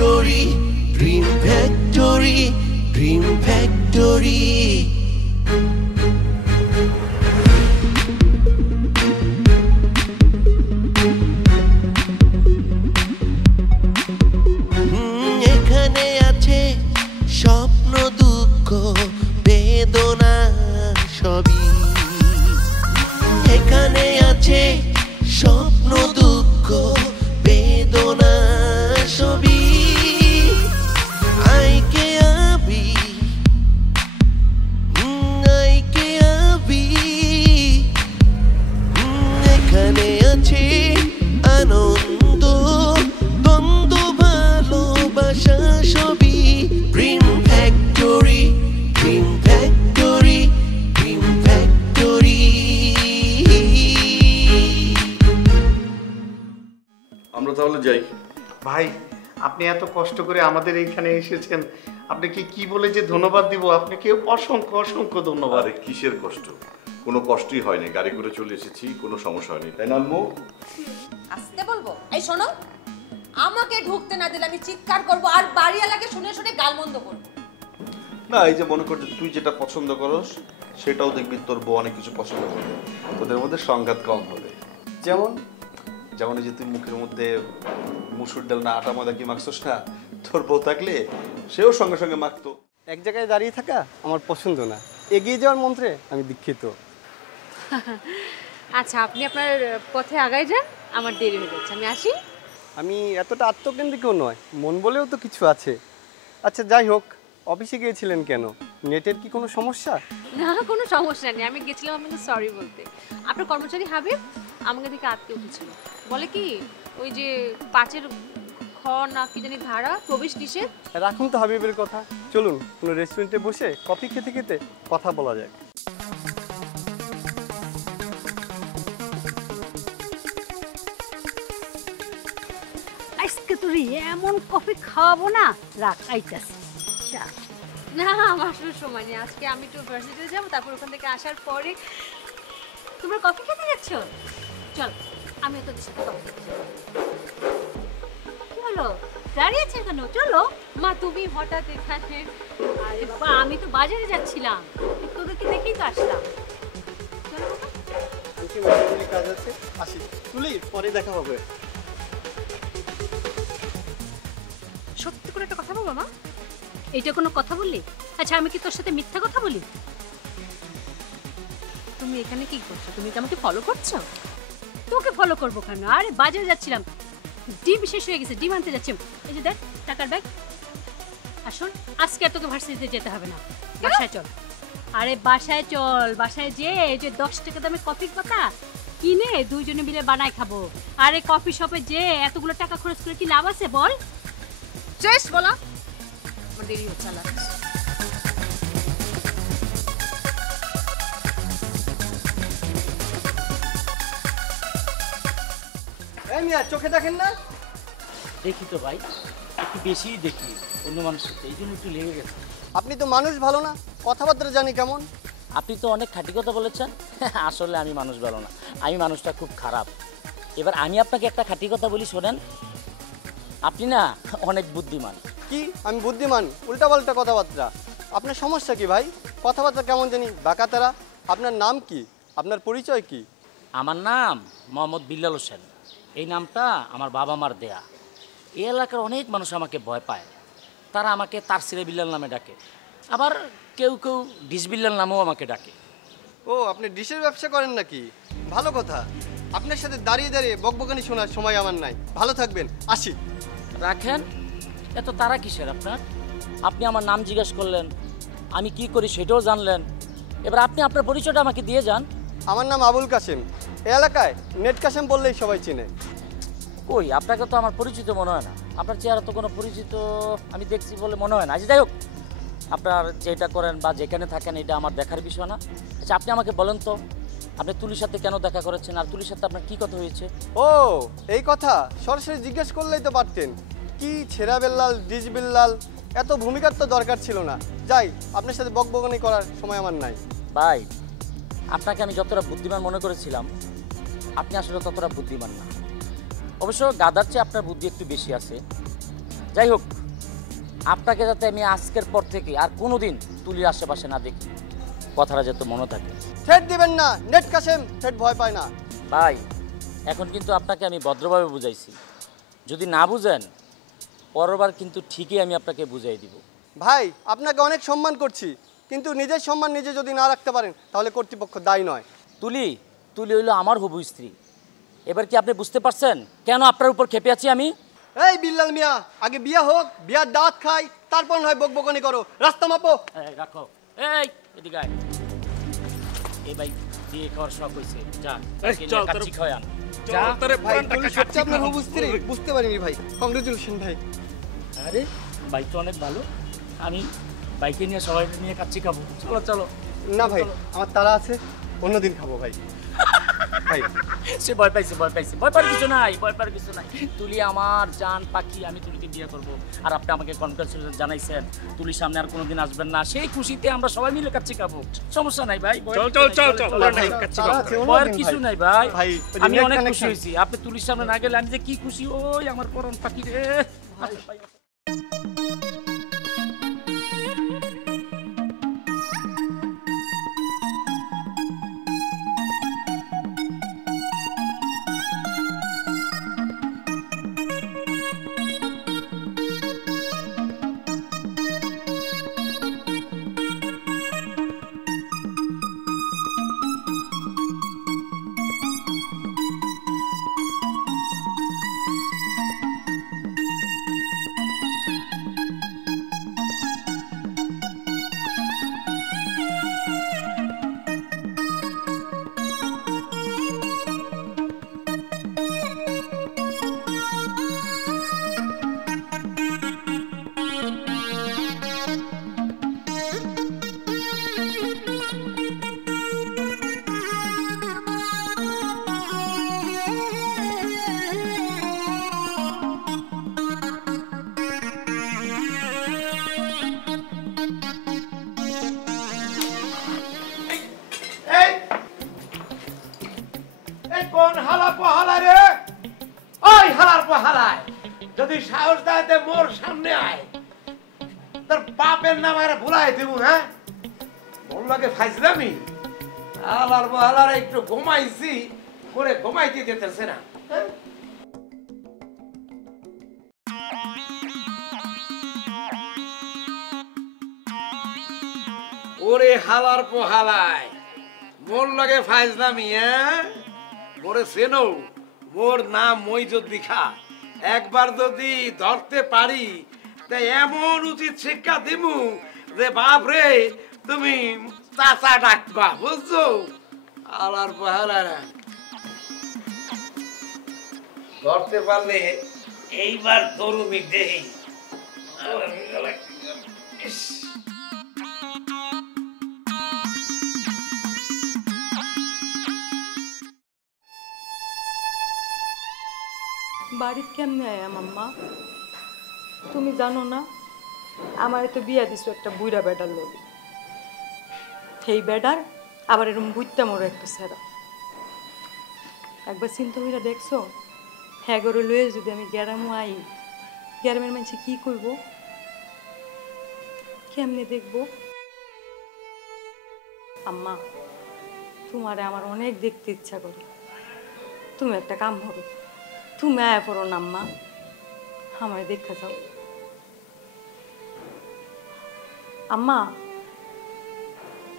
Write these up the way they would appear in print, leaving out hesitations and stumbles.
Factory, dream factory, dream factory. এখানে আছে স্বপ্ন, দুঃখ, বেদনা সবই। এখানে আছে স্বপ্ন, দুঃখ, বেদনা সবই। আইকে আবি, আইকে আবি। এখানে আছে আনন্দ, দ্বন্দ্ব, ভালোবাসা সবই। Dream factory, dream factory, dream factory. আমরা তাহলে যাই। ভাই আপনি এত কষ্ট করে আমাদের এইখানে এসেছেন, আপনাকে কি বলে যে ধন্যবাদ দিব, আপনাকে অসংখ্য অসংখ্য ধন্যবাদ। আরে কিসের কষ্ট, কোনো কষ্টই হয়নি, গাড়ি করে চলে এসেছি, কোনো সমস্যা হয়নি, তাই না আম্মু? আসতে বলবো? এই শোনো, আমাকে ঢুকতে না দিলে আমি চিৎকার করব আর বাড়িওয়ালাকে শুনে শুনে গালমন্দ করব। না, এই যে মনে কর যে তুই যেটা পছন্দ করস সেটাও দেখবি তোর বউ অনেক কিছু পছন্দ করবে, তোদের মধ্যে সংঘাত কম হবে। যেমন যেমন এই যে তুই মুখের মধ্যে মুসুর ডাল না আটা ময়দা কি মাখছস না, তোর বউ থাকলে সেও সঙ্গে সঙ্গে মাখতো। এক জায়গায় দাঁড়িয়ে থাকা আমার পছন্দ না, এগিয়ে যাওয়ার মন্ত্রে আমি দীক্ষিত। আচ্ছা, আপনি আপনার পথে আগায় যান, আমার দেরি হয়ে যাচ্ছে, আমি আসি। আমি এতটা আত্মকেন্দ্রিকও নয়, মন বলেও তো কিছু আছে। আচ্ছা যাই হোক, অফিসে গিয়েছিলেন কেন? নেটের কি কোনো সমস্যা? না, কোনো সমস্যা নেই, আমি গেছিলাম আপনাকে সরি বলতে। আপনার কর্মচারী হাবিব আমাকে থেকে আটকে উঠেছিল, বলে কি ওই যে 5-এর খ না কি জানি ধারা, প্রবেশ নিষেধ। রাখুন তো হাবিবের কথা, চলুন কোনো রেস্টুরেন্টে বসে কফি খেতে খেতে কথা বলা যায়। আজকে তোর এমন কফি খাওয়াবো না, রাখ আইতাছি। না, আমার আসলে সময় নেই, আজকে আমি একটু ভার্সিটিতে যাবো, তারপর ওখান থেকে আসার পরে। তোমরা কফি খেতে যাচ্ছ? চল, আমি তোদের সাথে কফি খেতে যাবো। কি হলো, দাঁড়িয়ে আছে কেন? চলো। মা, তুমি হঠাৎ এখানে? আরে বাবা, আমি তো বাজারে যাচ্ছিলাম, তোদেরকে দেখেই তো আসলাম। কাজ আছে, আসি। তুলি, পরে দেখা হবে। সত্যি করে একটা কথা বলবো মা? এইটা কোনো কথা বললি? আচ্ছা, আমি কি তোর সাথে মিথ্যা কথা বলি? তুমি এখানে কি করছো? তুমি কি আমাকে ফলো করছো? তোকে ফলো করবো কেন? আরে বাজারে যাচ্ছিলাম, ডিম শেষ হয়ে গেছে, ডিম আনতে যাচ্ছি। এই যে দেখ টাকার ব্যাগ। আসুন, আজকে আর তোকে ভার্সিটিতে যেতে হবে না, বাসায় চল। আরে বাসায় চল, বাসায় যে এই যে 10 টাকা দামের কফির পাতা কিনে দুইজনে মিলে বানাই খাবো। আরে কফি শপে যে এতগুলো টাকা খরচ করে কি লাভ আছে বল? চেস বলা, আমার দেরি হচ্ছে। আল্লাহ হাফেজ। এই মিয়া, চোখে দেখেন না? দেখি তো ভাই, একটু বেশিই দেখি অন্য মানুষের, এই জন্য একটু লেগে গেছে। আপনি তো মানুষ ভালো না, কথাবার্তা জানি কেমন। আপনি তো অনেক খাঁটি কথা বলেছেন। আসলে আমি মানুষ ভালো না, আমি মানুষটা খুব খারাপ। এবার আমি আপনাকে একটা খাঁটি কথা বলি, শোনেন। আপনি না অনেক বুদ্ধিমান। কি আমি বুদ্ধিমান? উল্টাপাল্টা কথাবার্তা। আপনার সমস্যা কি ভাই? কথাবার্তা কেমন জানি বাঁকাতারা। আপনার নাম কি? আপনার পরিচয় কি? আমার নাম মোহাম্মদ বিল্লাল হোসেন। এই নামটা আমার বাবা মার দেয়া। এই এলাকার অনেক মানুষ আমাকে ভয় পায়, তারা আমাকে তারসিরে বিল্লাল নামে ডাকে, আবার কেউ কেউ ডিস বিল্লাল নামেও আমাকে ডাকে। ও, আপনি ডিশের ব্যবসা করেন নাকি? ভালো কথা। আপনার সাথে দাঁড়িয়ে দাঁড়িয়ে বকবকানি শোনার সময় আমার নাই। ভালো থাকবেন, আসি। রাখেন, এত তারা কিসের আপনার? আপনি আমার নাম জিজ্ঞেস করলেন, আমি কি করি সেটাও জানলেন, এবার আপনি আপনার পরিচয়টা আমাকে দিয়ে যান। আমার নাম আবুল কাশেম। এই এলাকায় নেট কাশেম বললেই সবাই চিনে। কই, আপনাকে তো আমার পরিচিত মনে হয় না, আপনার চেহারা তো কোনো পরিচিত আমি দেখছি বলে মনে হয় না। আচ্ছা যাই হোক, আপনার যেটা করেন বা যেখানে থাকেন এটা আমার দেখার বিষয় না। আচ্ছা আপনি আমাকে বলেন তো, আপনি তুলির সাথে কেন দেখা করেছেন, আর তুলির সাথে আপনার কি কথা হয়েছে? ও, এই কথা সরাসরি জিজ্ঞেস করলেই তো পারতেন। কি ছেঁড়া বেল্লাল, ডিজ বিল্লাল, এত ভূমিকার তো দরকার ছিল না। যাই, আপনার সাথে বকবকানি করার সময় আমার নাই। ভাই, আপনাকে আমি যতটা বুদ্ধিমান মনে করেছিলাম, আপনি আসলে ততটা বুদ্ধিমান না। অবশ্য গাদার চেয়ে আপনার বুদ্ধি একটু বেশি আছে। যাই হোক, আপনাকে যাতে আমি আজকের পর থেকে আর কোনোদিন তুলির আশেপাশে না দেখি, কথাটা যাতে মনে থাকে। থ্রেট দিবেন না, নেট কাসেম থ্রেট ভয় পায় না। ভাই, এখন কিন্তু আপনাকে আমি ভদ্রভাবে বুঝাইছি, যদি না বুঝেন পরেরবার কিন্তু ঠিকই আমি আপনাকে বুঝাই দিব। ভাই আপনাকে অনেক সম্মান করছি, কিন্তু নিজের সম্মান নিজে যদি না রাখতে পারেন তাহলে কর্তৃপক্ষ দায়ী নয়। তুলি হইলো আমার হবু স্ত্রী। এবার কি আপনি বুঝতে পারছেন কেন আপনার উপর ক্ষেপে আছি আমি? এই বিল্লাল মিয়া, আগে বিয়া হোক, বিয়ার দাঁত খাই, তারপর নয় বকবকানি করো। রাস্তা মাপো। রাখো। এই এদিকে আয়। এই ভাই বিয়ে খাওয়ার শখ হয়েছে, যা কাচ্চি খাওয়াই আন। যা ভাই, তুলি সত্যি আপনার হবু স্ত্রী? বুঝতে পারিনি ভাই, কংগ্রেচুলেশন ভাই। আরে ভাই তো অনেক ভালো, আমি বাইকে নিয়ে সবাই নিয়ে কাচ্চি খাবো। চলো চলো। না ভাই, আমার তারা আছে, অন্যদিন খাবো ভাই। ভাই সে ভয় পাইছে, ভয় পাওয়ার কিছু নাই। তুলি আমার জান পাখি, আমি তুলিকে বিয়ে করবো। আর আপনি আমাকে কনগ্রাচুলেশন জানাইছেন, তুলির সামনে আর কোনোদিন আসবেন না, সেই খুশিতে আমরা সবাই মিলে কাচ্চি খাবো। সমস্যা নাই ভাই, ভয়ের কিছু নাই ভাই। আমি অনেক খুশি হয়েছি, আপনি তুলির সামনে না গেলে আমি যে কি খুশি। ওই আমার পরম পাখি রে। যদি সাহস দেয় মোর সামনে আয়, তোর বাপের নাম আর ভুলাই দেবো। হ্যাঁ, মোর লাগে ফাইজলামি। হালার বহালার একটু ঘুমাইছি, করে ঘুমাইতে দিতেছে না। ওরে হালার পোহালায়, মোর লাগে ফাইজলামি। হ্যাঁ, মোরে চেনো, মোর নাম মইজুদ্দিন খা। একবার যদি ধরতে পারি তাই এমন উচিত শিক্ষা দিমু যে বাপ রে তুমি চাচা ডাকবা, বুঝছো? আলার পাহারা ধরতে পারলে এইবার তরুমি দেই। বাড়িত কেমনে আয়া মাম্মা? তুমি জানো না আমার তো বিয়া দিছো একটা বুইরা বেডার লোক। সেই বেডার আবার এরকম বুঝতে মোর একটা সেরা। একবার চিন্তা করে দেখছো, হ্যাঁ গরু লয়ে যদি আমি গ্যারামও আই, গ্যারামের মানুষ কি করব, কেমনে দেখবো? আম্মা, তোমারে আমার অনেক দেখতে ইচ্ছা করে। তুমি একটা কাম হবে, তুমি আয়া পড়ো না আম্মা, আমায় দেখা যাও। আম্মা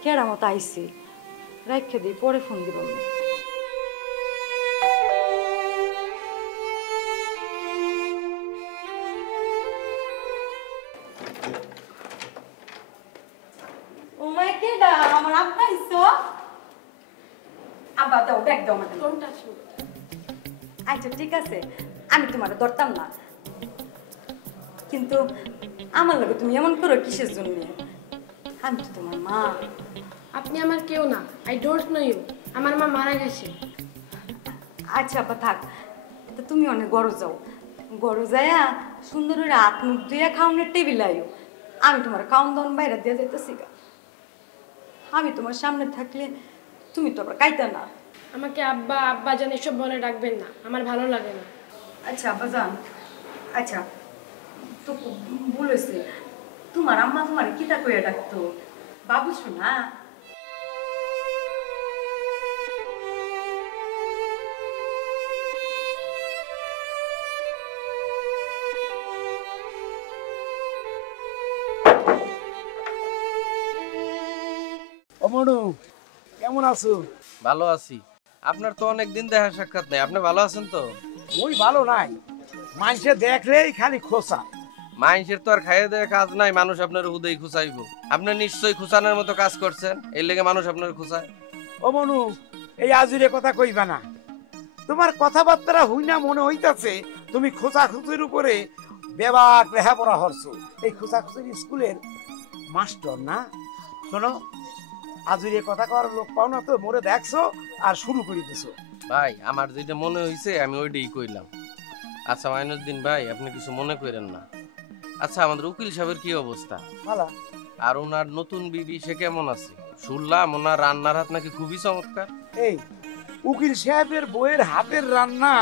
কেরামত আইসি, রাখে দিই, পরে ফোন দিব। আমার আব্বা আইসো। আব্বা দাও, ব্যাগ দাও আমাকে। আচ্ছা ঠিক আছে, আমি তোমার ধরতাম না, কিন্তু আমার লগে তুমি এমন করো কিসের জন্য? আমি তো তোমার মা। আপনি আমার কেউ না, আই ডোন্ট নো ইউ। আমার মা মারা গেছে। আচ্ছা আপা থাক, তা তুমি অনেক গড় যাও, গড় যায়া সুন্দর করে হাত মুখ ধুইয়া খাওনের টেবিল আইও। আমি তোমার খাওন দাওন বাইরে দিয়ে যাইতেছি গা। আমি তোমার সামনে থাকলে তুমি তো আবার কাইতা না। আমাকে আব্বা আব্বা জান এসব বলে ডাকবেন না, আমার ভালো লাগে না। আচ্ছা আপা যান, আচ্ছা তো বলেছে তোমার আম্মা তোমার কিতা কইয়া ডাকতো বাবু শোনা। মনু কেমন আছো? ভালো আছি। আপনার তো অনেক দিন দেখা সাক্ষাৎ নেই, আপনি ভালো আছেন তো? ওই ভালো নাই, মানুষে দেখলেই খালি খোসা। মানুষের তো আর খাইয়ে দেওয়া কাজ নাই, মানুষ আপনার হুদেই খুঁচাইব। আপনি নিশ্চয়ই খুঁচানোর মতো কাজ করছেন, এর লেগে মানুষ আপনার খুঁচায়। ও মনু, এই আজুরে কথা কইবা না। তোমার কথাবার্তা হই না মনে হইতাছে তুমি খোঁচাখুচির উপরে বেবাক লেখাপড়া হরছো। এই খোঁচাখুচির স্কুলের মাস্টার না? শোনো, আজুরে কথা কর লোক পাও না তো, মোরে দেখছো আর শুরু করে দিছো। ভাই আমার যেটা মনে হইছে আমি ওইটাই কইলাম। আচ্ছা মাইনুদ্দিন ভাই, আপনি কিছু মনে করেন না। আচ্ছা আমাদের উকিল সাহেবের কি অবস্থা? ভালো। আর ওনার নতুন বিবি সে কেমন আছে? শুনলাম ওনার রান্নার হাত নাকি খুবই চমৎকার। এই উকিল সাহেবের বইয়ের হাতের রান্না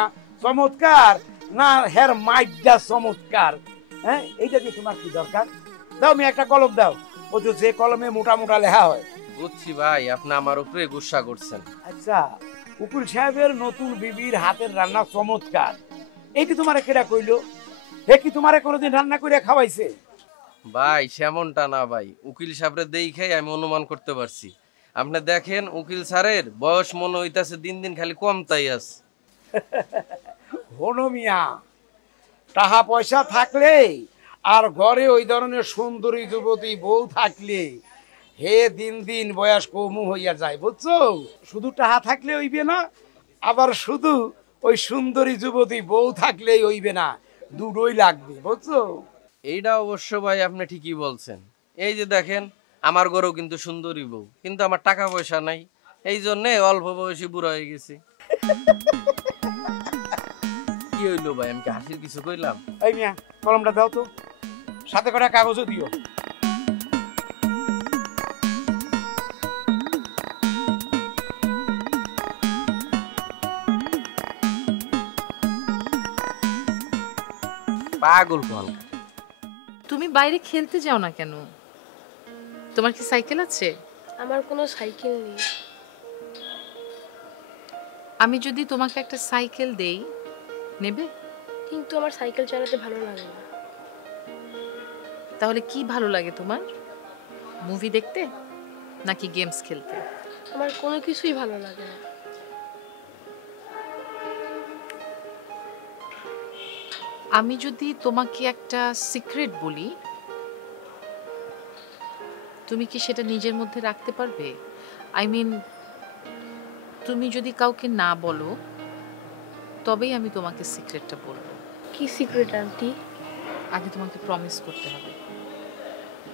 চমৎকার না হের মাইডা চমৎকার? হ্যাঁ, এইটা কি তোমার কি দরকার? দাও আমি একটা কলম দাও, ও যে কলমে মোটা মোটা লেখা হয়। বুঝছি ভাই, আপনি আমার উপরে গুসা করছেন। আচ্ছা, উকিল সাহেবের নতুন বিবির হাতের রান্না চমৎকার, এইটি তোমারে কেডা কইলো? হে কি তোমারে কোনোদিন রান্না করে খাওয়াইছে? ভাই সেমনটা না ভাই, উকিল সাহেবরে দেখাই আমি অনুমান করতে পারছি। আপনি দেখেন উকিল স্যারের বয়স মনে হইতাছে দিন দিন খালি কমতাই আছে। হনো মিয়া, টাকা পয়সা থাকলে আর ঘরে ওই ধরনের সুন্দরী যুবতী বউ থাকলে হে দিন দিন বয়স কমু হইয়া যায়, বুঝছো? শুধু টাকা থাকলে হইবে না, আবার শুধু ওই সুন্দরী যুবতী বউ থাকলেই হইবে না, দুটোই লাগবে, বুঝছো? এইটা অবশ্য ভাই আপনি ঠিকই বলছেন। এই যে দেখেন আমার ঘরেও কিন্তু সুন্দরী বউ, কিন্তু আমার টাকা পয়সা নাই, এই জন্যে অল্প বয়সী বুড়া হয়ে গেছি। কি হইলো ভাই, আমি কি হাসির কিছু কইলাম? এই মিয়া কলমটা দাও তো, সাথে কটা কাগজও দিও। পাগল কোন। তুমি বাইরে খেলতে যাও না কেন? তোমার কি সাইকেল আছে? আমার কোনো সাইকেল নেই। আমি যদি তোমাকে একটা সাইকেল দেই, নেবে? কিন্তু আমার সাইকেল চালাতে ভালো লাগে না। তাহলে কি ভালো লাগে তোমার? মুভি দেখতে নাকি গেমস খেলতে? আমার কোনো কিছুই ভালো লাগে না। আমি যদি তোমাকে একটা সিক্রেট বলি, তুমি কি সেটা নিজের মধ্যে রাখতে পারবে? আই মিন, তুমি যদি কাউকে না বলো তবেই আমি তোমাকে সিক্রেটটা বলবো। কি সিক্রেট আন্টি? আগে তোমাকে প্রমিস করতে হবে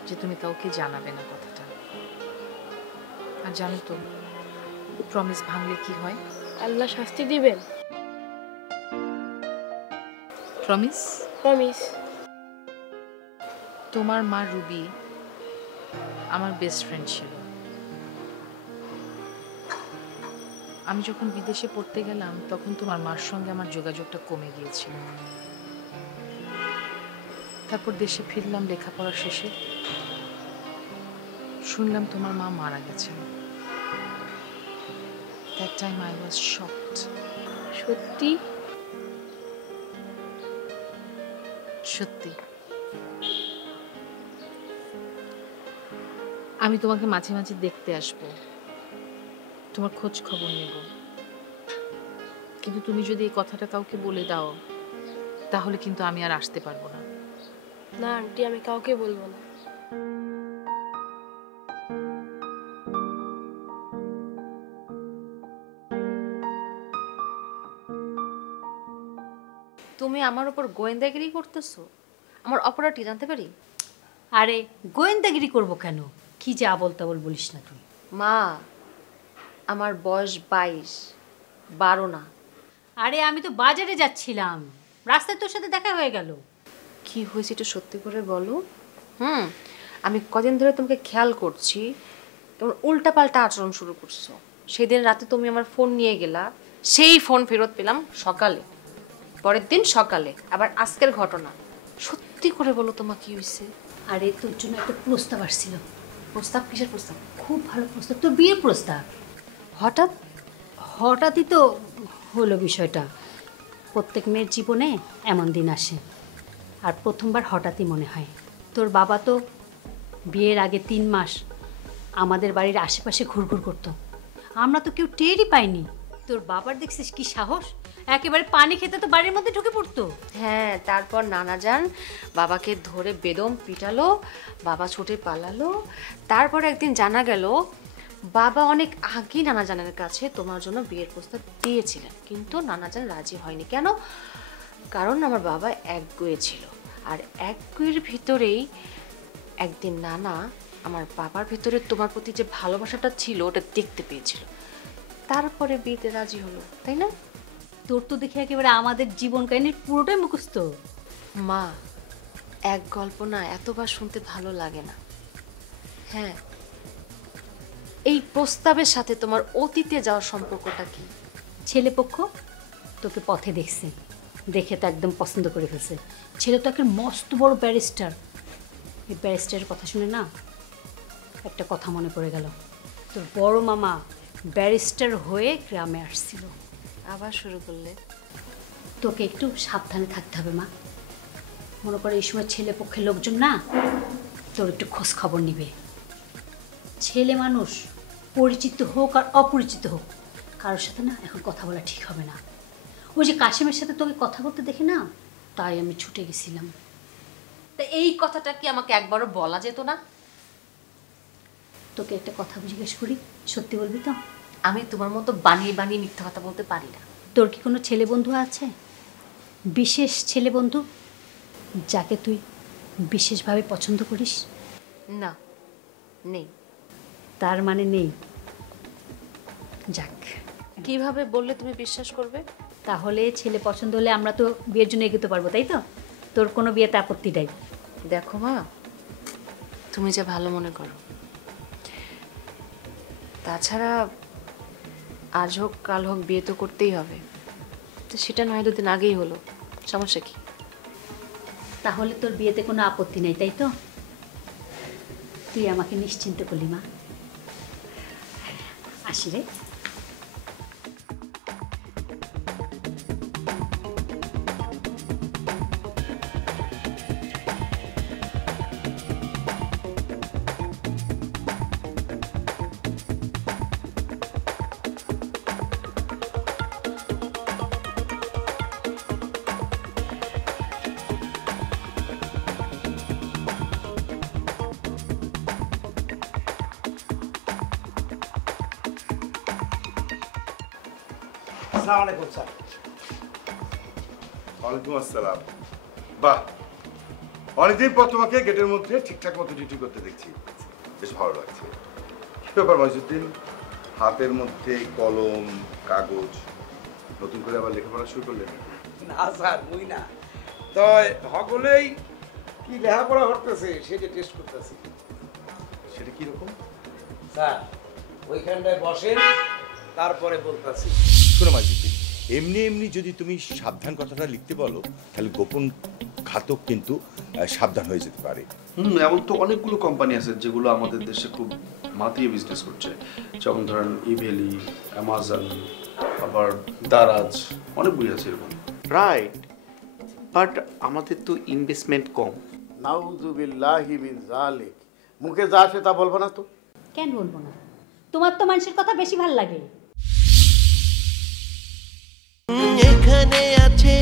যে তুমি কাউকে জানাবে না কথাটা। আর জানো তো প্রমিস ভাঙলে কি হয়? আল্লাহ শাস্তি দিবেন। প্রমিস? প্রমিস। তোমার মা রুবি আমার বেস্ট ফ্রেন্ড ছিল। আমি যখন বিদেশে পড়তে গেলাম তখন তোমার মার সঙ্গে আমার যোগাযোগটা কমে গিয়েছিল। তারপর দেশে ফিরলাম লেখাপড়া শেষে, শুনলাম তোমার মা মারা গেছেন। That time I was shocked. সত্যি? সত্যি। আমি তোমাকে মাঝে মাঝে দেখতে আসব, তোমার খোঁজ খবর নেব, কিন্তু তুমি যদি এই কথাটা কাউকে বলে দাও তাহলে কিন্তু আমি আর আসতে পারবো না। না আন্টি, আমি কাউকে বলবো না। তুমি আমার উপর গোয়েন্দাগিরি করতেছো? আমার অপরাধটি জানতে পারি? আরে গোয়েন্দাগিরি করব কেন? কি যে আবল তাবল বলিস না তুই। মা, আমার বয়স 22, 12 না। আরে আমি তো বাজারে যাচ্ছিলাম, রাস্তায় তোর সাথে দেখা হয়ে গেল। কি হয়েছে একটু সত্যি করে বলো। আমি কদিন ধরে তোমাকে খেয়াল করছি, তোমার উল্টাপাল্টা আচরণ শুরু করছো। সেদিন রাতে তুমি আমার ফোন নিয়ে গেলা, সেই ফোন ফেরত পেলাম সকালে, পরের দিন সকালে। আবার আজকের ঘটনা, সত্যি সত্যি করে বলো তোমার কি হয়েছে? আরে তোর জন্য একটা প্রস্তাব আসছিল। প্রস্তাব? কিসের প্রস্তাব? খুব ভালো প্রস্তাব, তোর বিয়ের প্রস্তাব। হঠাৎ? হঠাৎই তো হলো বিষয়টা। প্রত্যেক মেয়ের জীবনে এমন দিন আসে, আর প্রথমবার হঠাৎই মনে হয়। তোর বাবা তো বিয়ের আগে 3 মাস আমাদের বাড়ির আশেপাশে ঘুরঘুর করতো, আমরা তো কেউ টেরই পাইনি। তোর বাবার দেখছিস কি সাহস, একেবারে পানি খেতে তো বাড়ির মধ্যে ঢুকে পড়তো। হ্যাঁ, তারপর নানা যান বাবাকে ধরে বেদম পিটালো, বাবা ছুটে পালালো। তারপর একদিন জানা গেল বাবা অনেক আগেই নানা জানের কাছে তোমার জন্য বিয়ের প্রস্তাব দিয়েছিলেন, কিন্তু নানা জান রাজি হয়নি। কেন? কারণ আমার বাবা একগুঁয়ে ছিল, আর একগুঁয়ের ভিতরেই একদিন নানা আমার বাবার ভিতরে তোমার প্রতি যে ভালোবাসাটা ছিল ওটা দেখতে পেয়েছিল, তারপরে বিয়েতে রাজি হলো, তাই না? তোর তো দেখে একেবারে আমাদের জীবন কাহিনীর পুরোটাই মুখস্থ। মা, এক গল্প না এতবার শুনতে ভালো লাগে না। হ্যাঁ, এই প্রস্তাবের সাথে তোমার অতীতে যাওয়ার সম্পর্কটা কি? ছেলেপক্ষ তোকে পথে দেখছে, দেখে তো একদম পছন্দ করে ফেলছে। ছেলে তো একটা মস্ত বড় ব্যারিস্টার। এই ব্যারিস্টারের কথা শুনে না একটা কথা মনে পড়ে গেল। তোর বড় মামা ব্যারিস্টার হয়ে গ্রামে আসছিল। আবার শুরু করলে? তোকে একটু সাবধানে থাকতে হবে মা। মনে করে এই সময় ছেলে পক্ষের লোকজন না তোর একটু খোঁজ খবর নিবে। ছেলে মানুষ পরিচিত হোক আর অপরিচিত হোক, কারোর সাথে না এখন কথা বলা ঠিক হবে না। ওই যে কাশেমের সাথে তোকে কথা বলতে দেখে না, তাই আমি ছুটে গেছিলাম। তা এই কথাটা কি আমাকে একবারও বলা যেত না? তোকে একটা কথা জিজ্ঞেস করি, সত্যি বলবি তো? আমি তোমার মতো বানিয়ে বানিয়ে মিথ্যা কথা বলতে পারি না। তোর কি কোনো ছেলে বন্ধু আছে, বিশেষ ছেলে বন্ধু, যাকে তুই বিশেষভাবে পছন্দ করিস? না, নেই। তার মানে নেই। যাক, কিভাবে বললে তুমি বিশ্বাস করবে? তাহলে ছেলে পছন্দ হলে আমরা তো বিয়ের জন্য এগোতে পারবো, তাই তো? তোর কোনো বিয়েতে আপত্তি নাই? দেখো মা, তুমি যা ভালো মনে করো। তাছাড়া আজ হোক কাল হোক বিয়ে তো করতেই হবে, তো সেটা নয় 2 দিন আগেই হলো, সমস্যা কি? তাহলে তোর বিয়েতে কোনো আপত্তি নেই, তাই তো? তুই আমাকে নিশ্চিন্ত করলি মা। আসি রে। আসসালামু আলাইকুম স্যার। ওয়ালাইকুম আসসালাম। বাহ, অনেকদিন পর তোমাকে গেটের মধ্যে ঠিকঠাক মতো ডিউটি করতে দেখছি, বেশ ভালো লাগছে। কি ব্যাপার মহিজুদ্দিন, হাতের মধ্যে কলম কাগজ, নতুন করে আবার লেখাপড়া শুরু করলেন? না স্যার, মুই না তো সকলেই কি লেখাপড়া করতেছে সেটা টেস্ট করতেছি। সেটা কিরকম? স্যার ওইখানটায় বসেন, তারপরে বলতেছি। শোনো মহিজুদ্দিন, এমনি এমনি যদি তুমি সাবধান কথাটা লিখতে বলো তাহলে গোপন ঘাতক কিন্তু সাবধান হয়ে যেতে পারে। এমন তো অনেকগুলো কোম্পানি আছে যেগুলো আমাদের দেশে খুব মাতিয়ে বিজনেস করছে, যেমন ধরেন ইভেলি, অ্যামাজন, আবার দারাজ, অনেকগুলি আছে এরকম। রাইট, বাট আমাদের তো ইনভেস্টমেন্ট কম। নাউযুবিল্লাহি মিন যালিক। মুখে যা আসে তা বলবো না তো? কেন বলবো না? তোমার তো মানুষের কথা বেশি ভাল লাগে। এখানে আছে